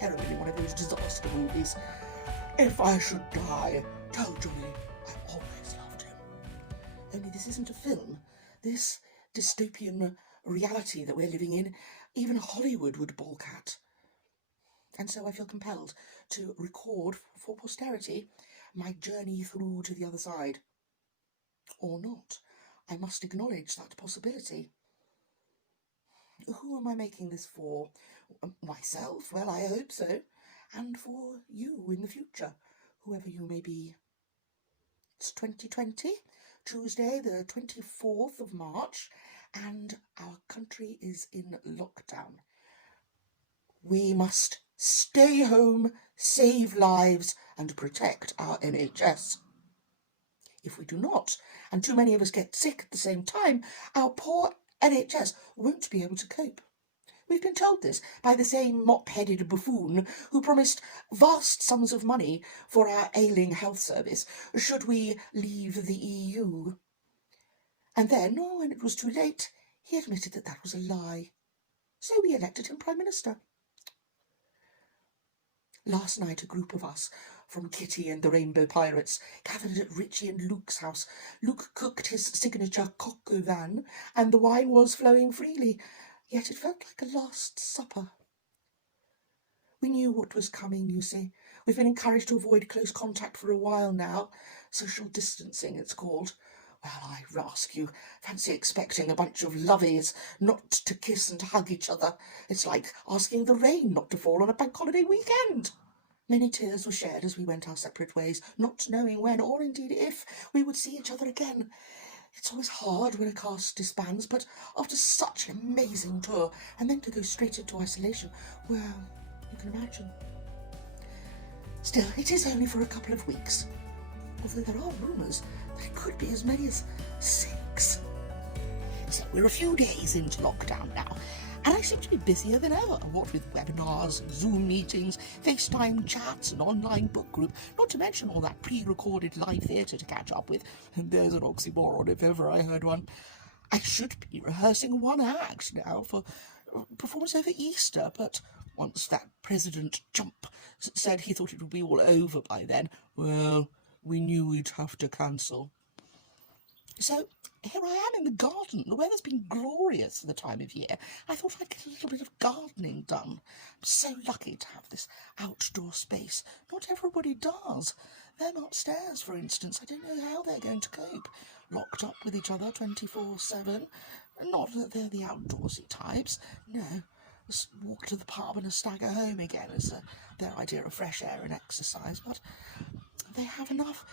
heroine in one of those disaster movies. If I should die, tell Johnny I always loved him. Only this isn't a film. This dystopian reality that we're living in, even Hollywood would balk at. And so I feel compelled to record for posterity my journey through to the other side. Or not. I must acknowledge that possibility. Who am I making this for? Myself? Well, I hope so. And for you in the future, whoever you may be. It's 2020, Tuesday the 24th of March, and our country is in lockdown. We must stay home, save lives, and protect our NHS. If we do not, and too many of us get sick at the same time, our poor NHS won't be able to cope. We've been told this by the same mop-headed buffoon who promised vast sums of money for our ailing health service should we leave the EU. And then, when it was too late, he admitted that that was a lie. So we elected him Prime Minister. Last night, a group of us from Kitty and the Rainbow Pirates gathered at Richie and Luke's house. Luke cooked his signature coq au vin, and the wine was flowing freely, yet it felt like a last supper. We knew what was coming, you see. We've been encouraged to avoid close contact for a while now. Social distancing, it's called. Well, I ask you, fancy expecting a bunch of lovies not to kiss and hug each other. It's like asking the rain not to fall on a bank holiday weekend. Many tears were shed as we went our separate ways, not knowing when, or indeed if, we would see each other again. It's always hard when a cast disbands, but after such an amazing tour, and then to go straight into isolation, well, you can imagine. Still, it is only for a couple of weeks, although there are rumours that it could be as many as 6. So we're a few days into lockdown now, and I seem to be busier than ever, what with webinars, Zoom meetings, FaceTime chats, and online book group, not to mention all that pre-recorded live theatre to catch up with. And there's an oxymoron if ever I heard one. I should be rehearsing one act now for performance over Easter, but once that President Chump said he thought it would be all over by then, well, we knew we'd have to cancel. So here I am in the garden. The weather's been glorious for the time of year. I thought I'd get a little bit of gardening done. I'm so lucky to have this outdoor space. Not everybody does. Them upstairs, for instance, I don't know how they're going to cope. Locked up with each other 24/7. Not that they're the outdoorsy types. No, just walk to the pub and a stagger home again is their idea of fresh air and exercise. But they have enough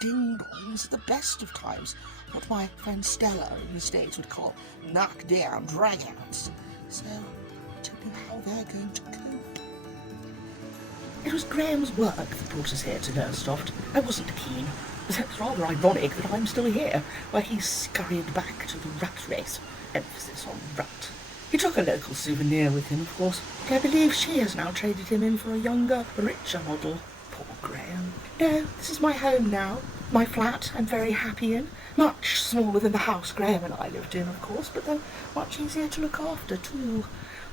ding-dongs at the best of times, what my friend Stella in the States would call knock-down dragouts. So I don't know how they're going to cope. It was Graham's work that brought us here to Lowestoft. I wasn't keen. It's rather ironic that I'm still here, while he scurried back to the rat race. Emphasis on rat. He took a local souvenir with him, of course, but I believe she has now traded him in for a younger, richer model. Poor Graham. No, this is my home now. My flat I'm very happy in. Much smaller than the house Graham and I lived in, of course, but then much easier to look after, too.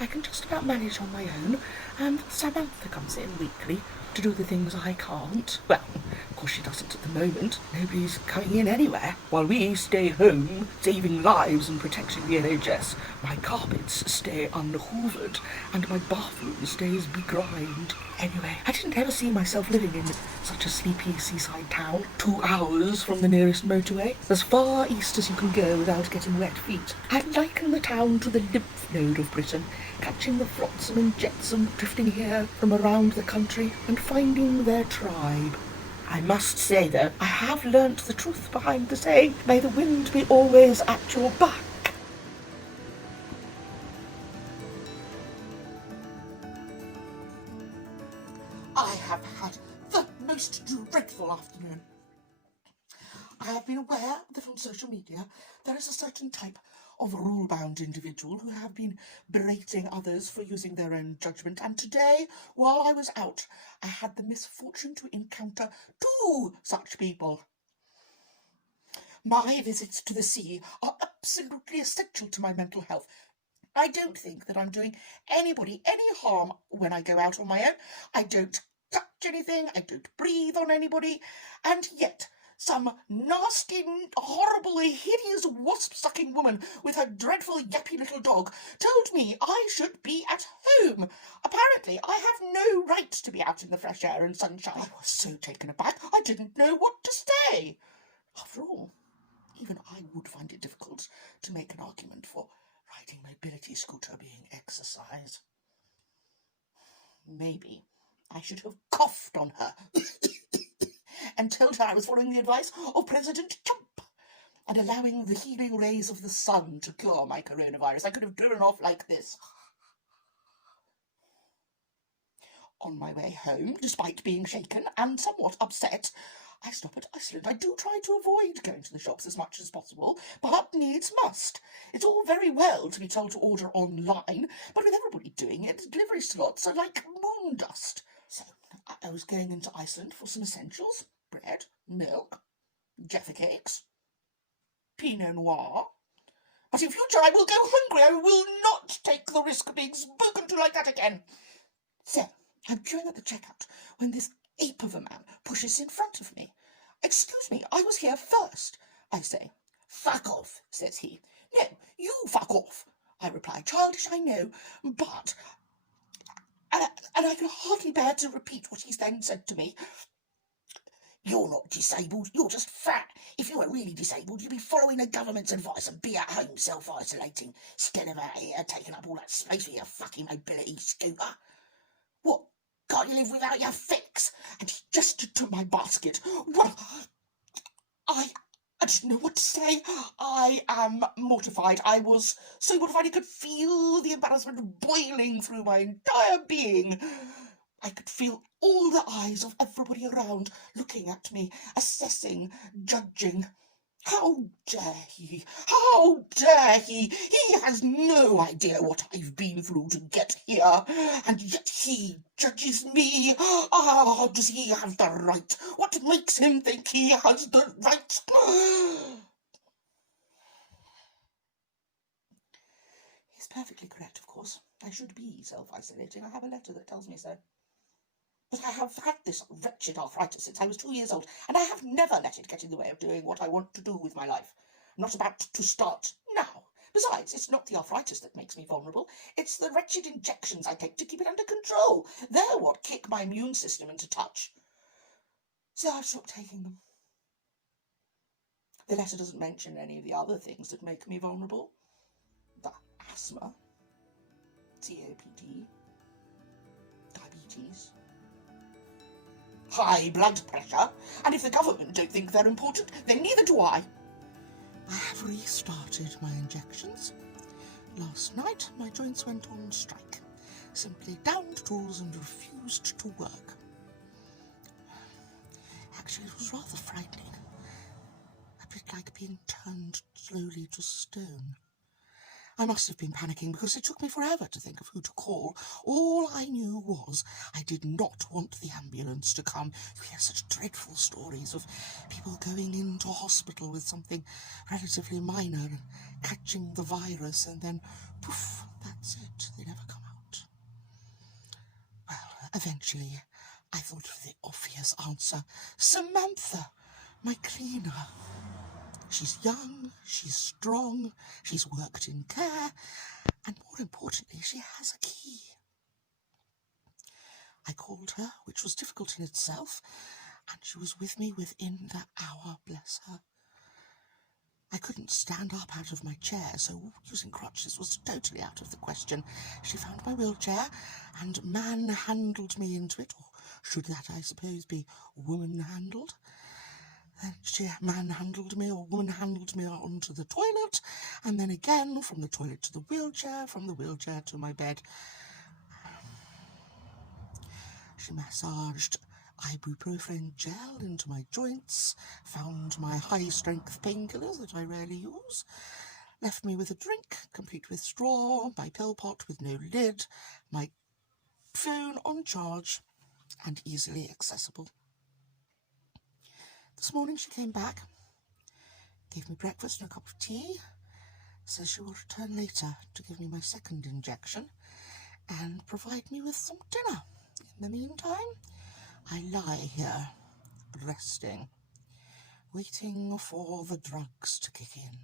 I can just about manage on my own, and Samantha comes in weekly to do the things I can't. Well, of course she doesn't at the moment. Nobody's coming in anywhere. While we stay home, saving lives and protecting the NHS, my carpets stay unhoovered, and my bathroom stays begrimed. Anyway, I didn't ever see myself living in such a sleepy seaside town, 2 hours from the nearest motorway, as far east as you can go without getting wet feet. I liken the town to the lymph node of Britain, catching the flotsam and jetsam drifting here from around the country and finding their tribe. I must say, though, I have learnt the truth behind the saying, may the wind be always at your back. I have had the most dreadful afternoon. I have been aware that on social media there is a certain type of rule-bound individual who have been berating others for using their own judgment, and today, while I was out, I had the misfortune to encounter 2 such people. My visits to the sea are absolutely essential to my mental health, I don't think that I'm doing anybody any harm when I go out on my own. I don't touch anything, I don't breathe on anybody, and yet some nasty, horrible, hideous, wasp-sucking woman with her dreadful, yappy little dog told me I should be at home. Apparently, I have no right to be out in the fresh air and sunshine. I was so taken aback, I didn't know what to say. After all, even I would find it difficult to make an argument for riding mobility scooter being exercise. Maybe I should have coughed on her and told her I was following the advice of President Trump and allowing the healing rays of the sun to cure my coronavirus. I could have driven off like this. On my way home, despite being shaken and somewhat upset, I stop at Iceland. I do try to avoid going to the shops as much as possible, but needs must. It's all very well to be told to order online, but with everybody doing it, delivery slots are like moon dust. So I was going into Iceland for some essentials: bread, milk, Jaffa cakes, Pinot Noir. But in future I will go hungry. I will not take the risk of being spoken to like that again. So I'm queuing at the checkout when this ape of a man pushes in front of me. Excuse me, I was here first, I say. Fuck off, says he. No, you fuck off, I reply. Childish, I know, but... And I can hardly bear to repeat what he then said to me. You're not disabled, you're just fat. If you were really disabled, you'd be following the government's advice and be at home self-isolating, instead of out here taking up all that space with your fucking mobility scooter. What? Can't you live without your fix? And he gestured to my basket. Well, I didn't know what to say. I am mortified. I was so mortified I could feel the embarrassment boiling through my entire being. I could feel all the eyes of everybody around looking at me, assessing, judging. How dare he? How dare he? He has no idea what I've been through to get here, and yet he judges me. Ah, does he have the right? What makes him think he has the right? He's perfectly correct, of course. I should be self-isolating. I have a letter that tells me so. But I have had this wretched arthritis since I was 2 years old, and I have never let it get in the way of doing what I want to do with my life. I'm not about to start now. Besides, it's not the arthritis that makes me vulnerable. It's the wretched injections I take to keep it under control. They're what kick my immune system into touch. So I've stopped taking them. The letter doesn't mention any of the other things that make me vulnerable. The asthma, COPD, diabetes, high blood pressure, and if the government don't think they're important, then neither do I. I have restarted my injections. Last night, my joints went on strike. Simply downed tools and refused to work. Actually, it was rather frightening. A bit like being turned slowly to stone. I must have been panicking because it took me forever to think of who to call. All I knew was I did not want the ambulance to come. You hear such dreadful stories of people going into hospital with something relatively minor and catching the virus, and then, poof, that's it. They never come out. Well, eventually, I thought of the obvious answer. Samantha, my cleaner. She's young, she's strong, she's worked in care, and more importantly, she has a key. I called her, which was difficult in itself, and she was with me within the hour, bless her. I couldn't stand up out of my chair, so using crutches was totally out of the question. She found my wheelchair and manhandled me into it, or should that, I suppose, be woman-handled? Then she manhandled me or woman-handled me onto the toilet, and then again from the toilet to the wheelchair, from the wheelchair to my bed. She massaged ibuprofen gel into my joints, found my high-strength painkillers that I rarely use, left me with a drink, complete with straw, my pill pot with no lid, my phone on charge and easily accessible. This morning she came back, gave me breakfast and a cup of tea, says she will return later to give me my second injection and provide me with some dinner. In the meantime, I lie here, resting, waiting for the drugs to kick in.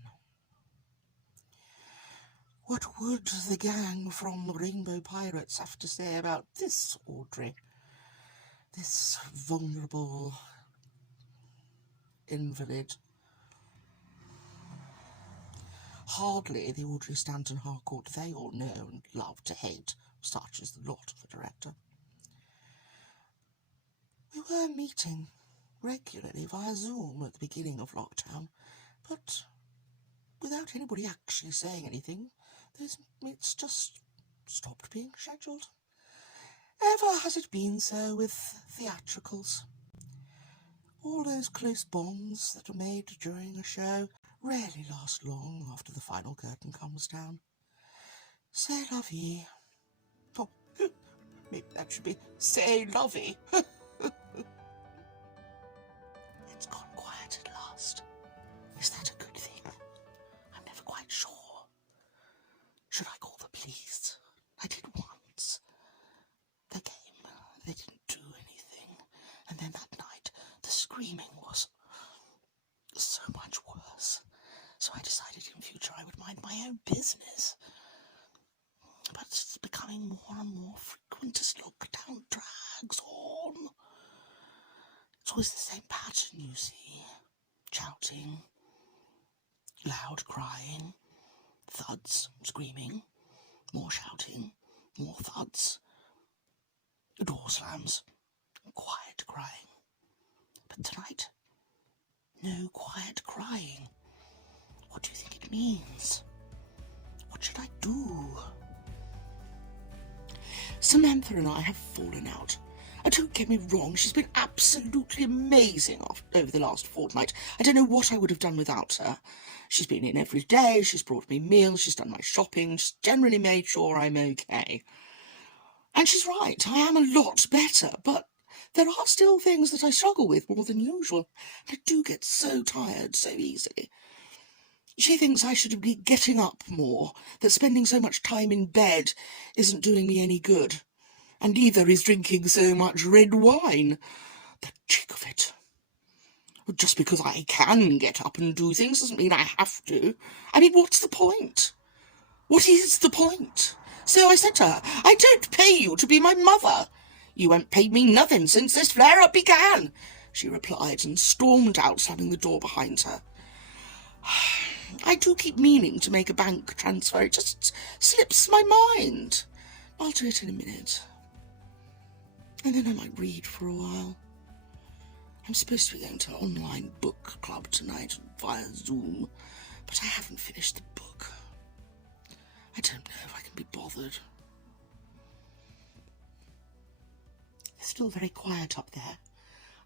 What would the gang from the Rainbow Pirates have to say about this, Audrey? This vulnerable invalid? Hardly the Audrey Stanton Harcourt they all know and love to hate, such is the lot of the director. We were meeting regularly via Zoom at the beginning of lockdown, but without anybody actually saying anything, those meets just stopped being scheduled. Ever has it been so with theatricals. All those close bonds that are made during a show rarely last long after the final curtain comes down. C'est la vie. Oh, maybe that should be c'est la vie. It's gone quiet at last. Is that a good thing? I'm never quite sure. Should I call the police? I did once. They came. They didn't do anything. And then that night, the screaming was so much worse. So I decided in future I would mind my own business. But it's becoming more and more frequent as lockdown drags on. It's always the same pattern, you see. Shouting, loud crying, thuds, screaming, more shouting, more thuds, door slams, quiet crying. But tonight, no quiet crying. What do you think it means? What should I do? Samantha and I have fallen out. Don't get me wrong, she's been absolutely amazing over the last fortnight. I don't know what I would have done without her. She's been in every day, she's brought me meals, she's done my shopping, she's generally made sure I'm okay. And she's right, I am a lot better, but there are still things that I struggle with more than usual. I do get so tired so easily. She thinks I should be getting up more, that spending so much time in bed isn't doing me any good. And neither is drinking so much red wine. The cheek of it. Just because I can get up and do things doesn't mean I have to. I mean, what's the point? What is the point? So I said to her, I don't pay you to be my mother. You won't pay me nothing since this flare-up began, she replied and stormed out, slamming the door behind her. I do keep meaning to make a bank transfer. It just slips my mind. I'll do it in a minute. And then I might read for a while. I'm supposed to be going to an online book club tonight via Zoom, but I haven't finished the book. I don't know if I can be bothered. It's still very quiet up there.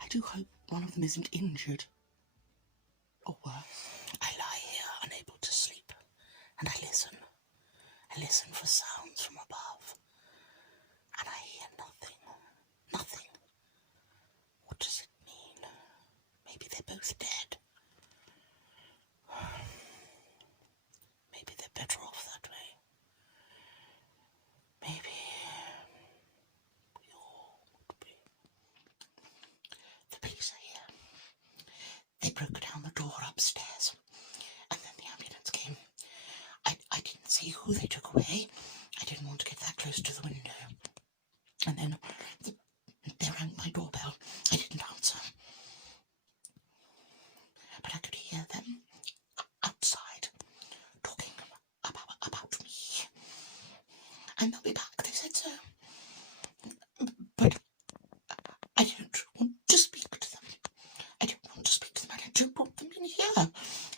I do hope one of them isn't injured. Or worse. I lie here, unable to sleep, and I listen. I listen for sounds from above, and I hear nothing. Nothing. What does it mean? Maybe they're both dead. Maybe they're better off that way. Maybe we all would be. The police are here. They broke down the door upstairs, and then the ambulance came. I didn't see who they took away. I didn't want to get that close to the window. And then they rang my doorbell. I didn't answer. But I could hear them outside talking about me. And they'll be back, they said so. But I don't want to speak to them. I don't want to speak to them, and I don't want them in here.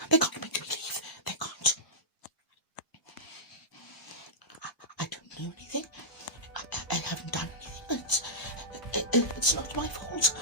They can't make me leave. They can't. I don't know anything. I haven't done anything. It's not my fault.